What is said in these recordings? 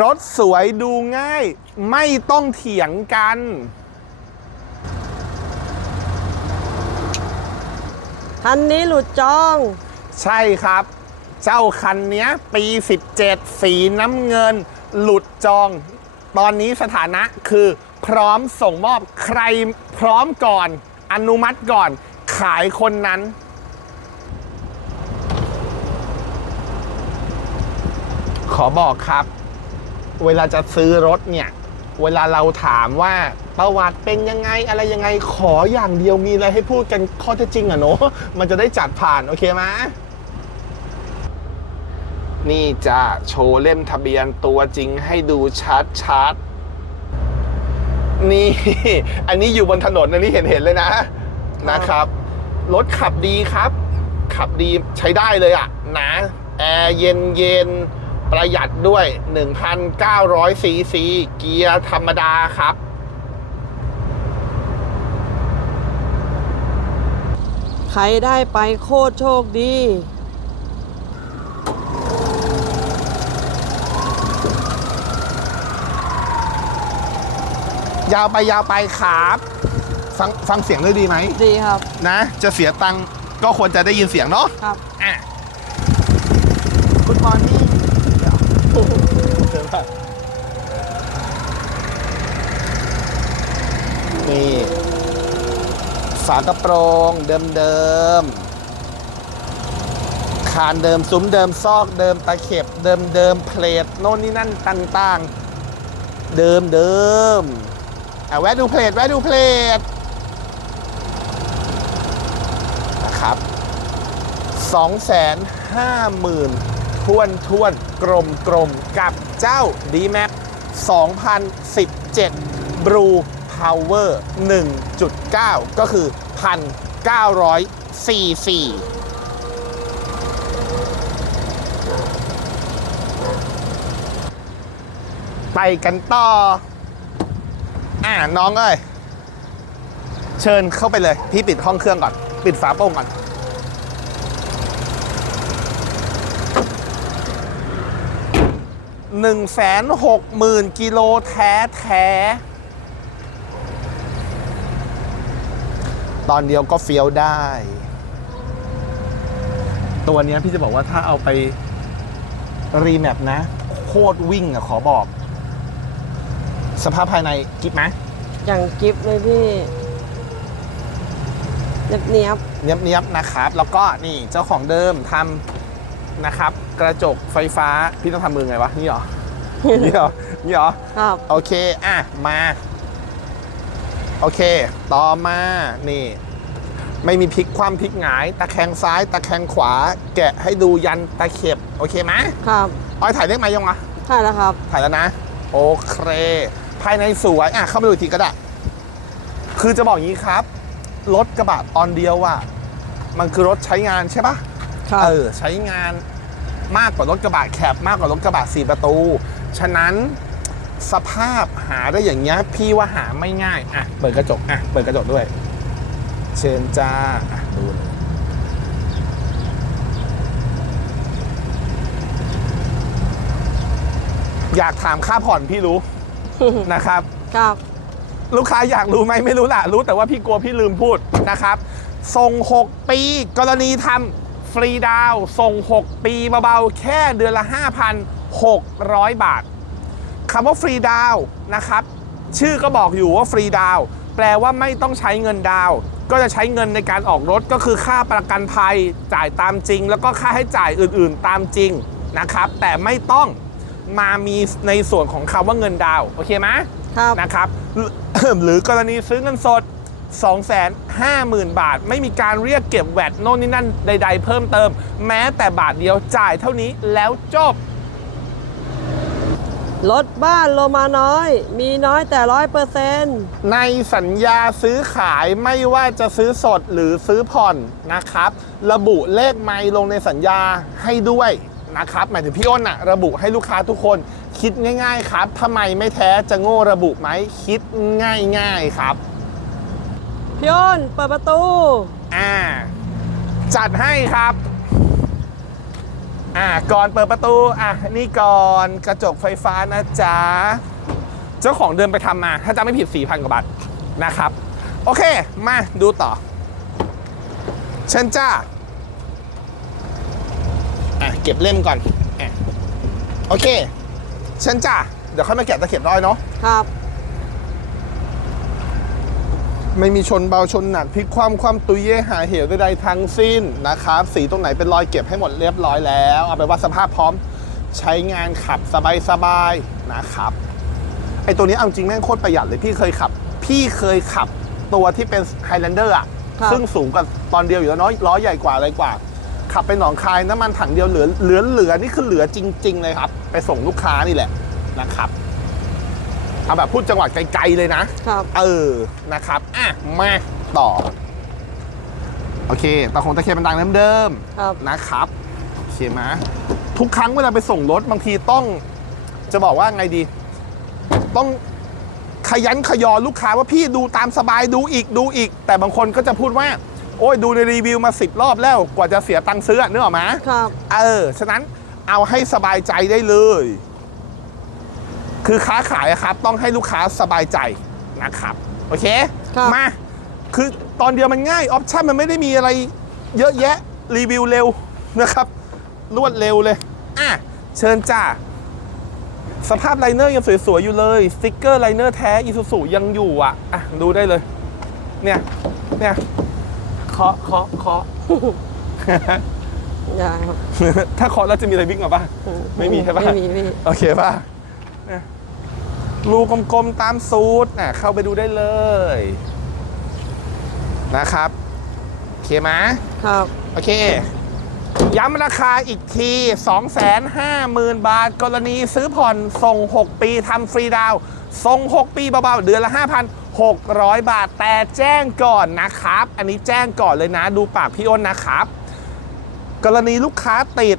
รถสวยดูง่าย ไม่ต้องเถียงกัน คันนี้หลุดจอง ใช่ครับ เจ้าคันเนี้ยปี 17 สีน้ำเงิน หลุดจอง ตอนนี้สถานะคือพร้อมส่งมอบใครพร้อมก่อน อนุมัติก่อน ขายคนนั้นขอบอกครับ เวลาจะซื้อรถเนี่ย เวลาเราถามว่าประวัติเป็นยังไงอะไรยังไงขออย่างเดียวมีอะไรให้พูดกันข้อเท็จจริงอะเนาะมันจะได้จัดผ่านโอเคไหมนี่จะโชว์เล่มทะเบียนตัวจริงให้ดูชัดชัดนี่ อันนี้อยู่บนถนนอันนี้เห็นเห็นเลยนะนะครับ รถขับดีครับ ขับดีใช้ได้เลยอะนะแอร์เย็นเย็น ประหยัดด้วย 1,900ซีซีเกียร์ธรรมดาครับ ใครได้ไปโคตรโชคดียาวไปยาวไปครับฟังฟังเสียงด้วยดีไหม ดีครับ นะ จะเสียตังค์ก็ควรจะได้ยินเสียงเนาะครับอะคุณมอร์นิ่ นี่ฝากระโปรงเดิมเดิมๆคานเดิมซุ้มเดิมซอกเดิมตะเข็บเดิมเดิมเพลทโน่นนี่นั่นต่างๆ เดิมเดิมอะแวะดูเพลทแวะดูเพลทนะครับ250,000ทวนทวนกลมกลมกับ เจ้า d m a x 2017 Blue Power 1.9 ก็คือ 1,900 cc ไปกันต่อ อ่าน้องเอ้ย เชิญเข้าไปเลย พี่ปิดห้องเครื่องก่อน ปิดฝาโป่งก่อน หนึ่งแสนหกหมื่นกิโลแท้แท้ตอนเดียวก็เฟี้ยวได้ ตัวเนี้ยพี่จะบอกว่าถ้าเอาไปรีแมปนะ โคตรวิ่งอะขอบอก สภาพภายในกิ๊บไหมอย่างกิฟเลยพี่เนียบเนียบๆนะครับ แล้วก็นี่เจ้าของเดิมทำ นะครับ กระจกไฟฟ้าพี่ต้องทำมือไงวะ นี่เหรอ นี่เหรอ นี่เหรอๆครับ โอเค อะ มา โอเค ต่อมา นี่ ไม่มีพลิกความพลิกหงาย ตะแคงซ้าย ตะแคงขวา แกะให้ดูยันตะเข็บ โอเคไหมครับออยถ่ายเลขมายังวะ ใช่แล้วครับ ถ่ายแล้วนะ โอเค ภายในสวย อะ เข้ามาดูอีกทีก็ได้ คือจะบอกอย่างนี้ครับ รถกระบะตอนเดียวอะมันคือรถใช้งานใช่ปะ ครับ เออใช้งานมากกว่ารถกระบะแคบมากกว่ารถกระบะสี่ประตู ฉะนั้นสภาพหาได้อย่างเงี้ยพี่ว่าหาไม่ง่ายอะเปิดกระจกอะเปิดกระจกด้วย เชิญจ้าอะดูเลยอยากถามค่าผ่อนพี่รู้ นะครับ ครับ ลูกค้าอยากรู้ไหมไม่รู้ล่ะ รู้แต่ว่าพี่กลัวพี่ลืมพูดนะครับส่ง 6 ปีกรณีทำ ฟรีดาวน์ส่ง 6 ปีเบาๆ แค่เดือนละ 5,600 บาทคำว่าฟรีดาวน์นะครับ ชื่อก็บอกอยู่ว่าฟรีดาวน์แปลว่าไม่ต้องใช้เงินดาวน์ก็จะใช้เงินในการออกรถก็คือค่าประกันภัยจ่ายตามจริง แล้วก็ค่าให้จ่ายอื่นๆตามจริงนะครับ แต่ไม่ต้องมามีในส่วนของคำว่าเงินดาวน์โอเคไหมครับนะครับ หรือหรือกรณีซื้อเงินสด 250,000 บาท ไม่มีการเรียกเก็บแวดโน่นนี่นั่นใด ๆ เพิ่มเติม แม้แต่บาทเดียวจ่ายเท่านี้แล้วจบ รถบ้านโลมาน้อย มีน้อยแต่ร้อยเปอร์เซ็นต์ในสัญญาซื้อขายไม่ว่าจะซื้อสดหรือซื้อผ่อนนะครับ ระบุเลขไมล์ลงในสัญญาให้ด้วยนะครับหมายถึงพี่อ้นอะระบุให้ลูกค้าทุกคนคิดง่าย ๆ ครับทำไมไม่แท้จะโง่ระบุไหมคิดง่าย ๆ ครับ พี่อ้นเปิดประตู อ่า จัดให้ครับ อะก่อนเปิดประตู อะ นี่ก่อนกระจกไฟฟ้านะจ๊ะ เจ้าของเดินไปทำมา ถ้าจำไม่ผิด 4,000 กว่าบาทนะครับ โอเค มาดูต่อ เชิญจ้า อะ เก็บเล่มก่อนอะโอเค เชิญจ้า เดี๋ยวค่อยมาแกะตะเข็บร้อยเนาะ ครับ ไม่มีชนเบาชนหนักพลิกความความตุยเย่หาเหวใดๆทั้งสิ้นนะครับ สีตรงไหนเป็นรอยเก็บให้หมดเรียบร้อยแล้ว เอาไปนว่าสภาพพร้อมใช้งานขับสบายๆนะครับไอตัวนี้เอาจริงแม่งโคตรประหยัดเลยพี่เคยขับ พี่เคยขับตัวที่เป็น Highlander อะครับซึ่งสูงกว่าตอนเดียวอยู่แล้วเน้อยล้อใหญ่กว่าอะไรกว่า ขับไปหนองคายน้ำมันถังเดียวเหลือเหลือเหลือนี่คือเหลือจริง ๆ เลยครับ ไปส่งลูกค้านี่แหละนะครับ เอาแบบพูดจังหวัดไกลๆเลยนะ ครับ เออ นะครับ อะ มาต่อ โอเคตะคงตะเคียนเป็นต่างเดิมครับ ๆนะครับ โอเคไหมทุกครั้งเวลาไปส่งรถบางทีต้อง จะบอกว่าไงดี ต้องขยันขยอลูกค้าว่าพี่ดูตามสบายดูอีกดูอีก แต่บางคนก็จะพูดว่า โอ้ยดูในรีวิวมาสิบรอบแล้วกว่าจะเสียตังค์ซื้ออะนึกออกไหม ครับ เออ ฉะนั้นเอาให้สบายใจได้เลย คือค้าขายอะครับต้องให้ลูกค้าสบายใจนะครับ โอเค ครับ มา คือตอนเดียวมันง่าย ออปชั่นมันไม่ได้มีอะไรเยอะแยะรีวิวเร็วนะครับ รวดเร็วเลย อะ เชิญจ้า สภาพไลเนอร์ยังสวยๆ อยู่เลยสติ๊กเกอร์ไลเนอร์แท้อีซูซูยังอยู่อะ อะ ดูได้เลย เนี่ย เนี่ยเคาะเคาะเคาะ อย่างครับถ้าเคาะแล้วจะมีอะไรวิ่งมาบ้าง ไม่มีใช่ปะ ไม่มีไม่มี โอเคป่ะเนี่ย รูกลมๆตามสูตรนะเข้าไปดูได้เลย นะครับโอเคไหมครับ โอเค ย้ำราคาอีกที 250,000 บาท กรณีซื้อผ่อนส่ง 6 ปีทำฟรีดาวน์ส่ง 6 ปีเบาๆ เดือนละ 5,600 บาท แต่แจ้งก่อนนะครับ อันนี้แจ้งก่อนเลยนะ ดูปากพี่อ้นนะครับ กรณีลูกค้าติด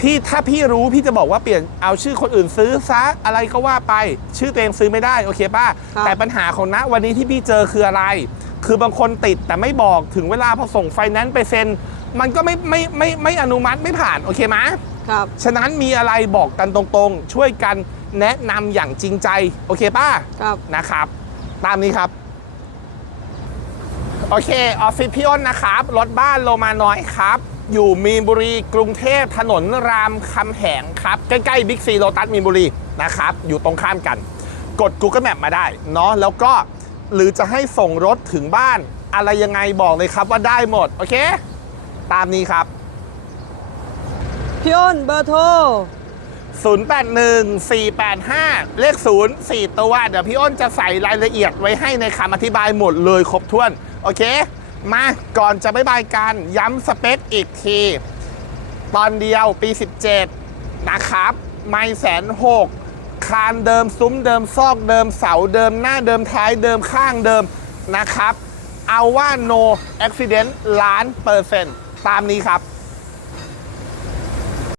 พี่ถ้าพี่รู้พี่จะบอกว่าเปลี่ยนเอาชื่อคนอื่นซื้อซะอะไรก็ว่าไป ชื่อตัวเองซื้อไม่ได้โอเคป่ะครับ แต่ปัญหาของณวันนี้ที่พี่เจอคืออะไร คือบางคนติดแต่ไม่บอกถึงเวลาพอส่งไฟแนนซ์ไปเซ็น มันก็ไม่ไม่ไม่ไม่อนุมัติไม่ผ่านโอเคไหมครับ ฉะนั้นมีอะไรบอกกันตรงๆ ช่วยกันแนะนำอย่างจริงใจ โอเคป่ะครับ นะครับ ตามนี้ครับ โอเค ออฟฟิศพี่อ้นนะครับ รถบ้านโลมาน้อยครับ อยู่มีนบุรีกรุงเทพถนนรามคำแหงครับ ใกล้ๆบิ๊กซีโ o ตัสมีนบุรีนะครับ อยู่ตรงข้ามกัน กด Google Map มาได้เนาะแล้วก็หรือจะให้ส่งรถถึงบ้าน อะไรยังไงบอกเลยครับว่าได้หมด โอเค ตามนี้ครับ พี่อ้นเบอร์โทร 081-485 เลข 0 4 ตัว เดี๋ยวพี่อ้นจะใส่รายละเอียดไว้ให้ในคำอธิบายหมดเลยครบถ้วน โอเค มาก่อนจะบายบายกันย้ำสเปคอีกที ตอนเดียวปี 17 นะครับ ไม่แสนหกคานเดิมซุ้มเดิมซอกเดิมเสาเดิมหน้าเดิมท้ายเดิมข้างเดิมนะครับ เอาว่า no accident ล้านเปอร์เซ็นต์ตามนี้ครับ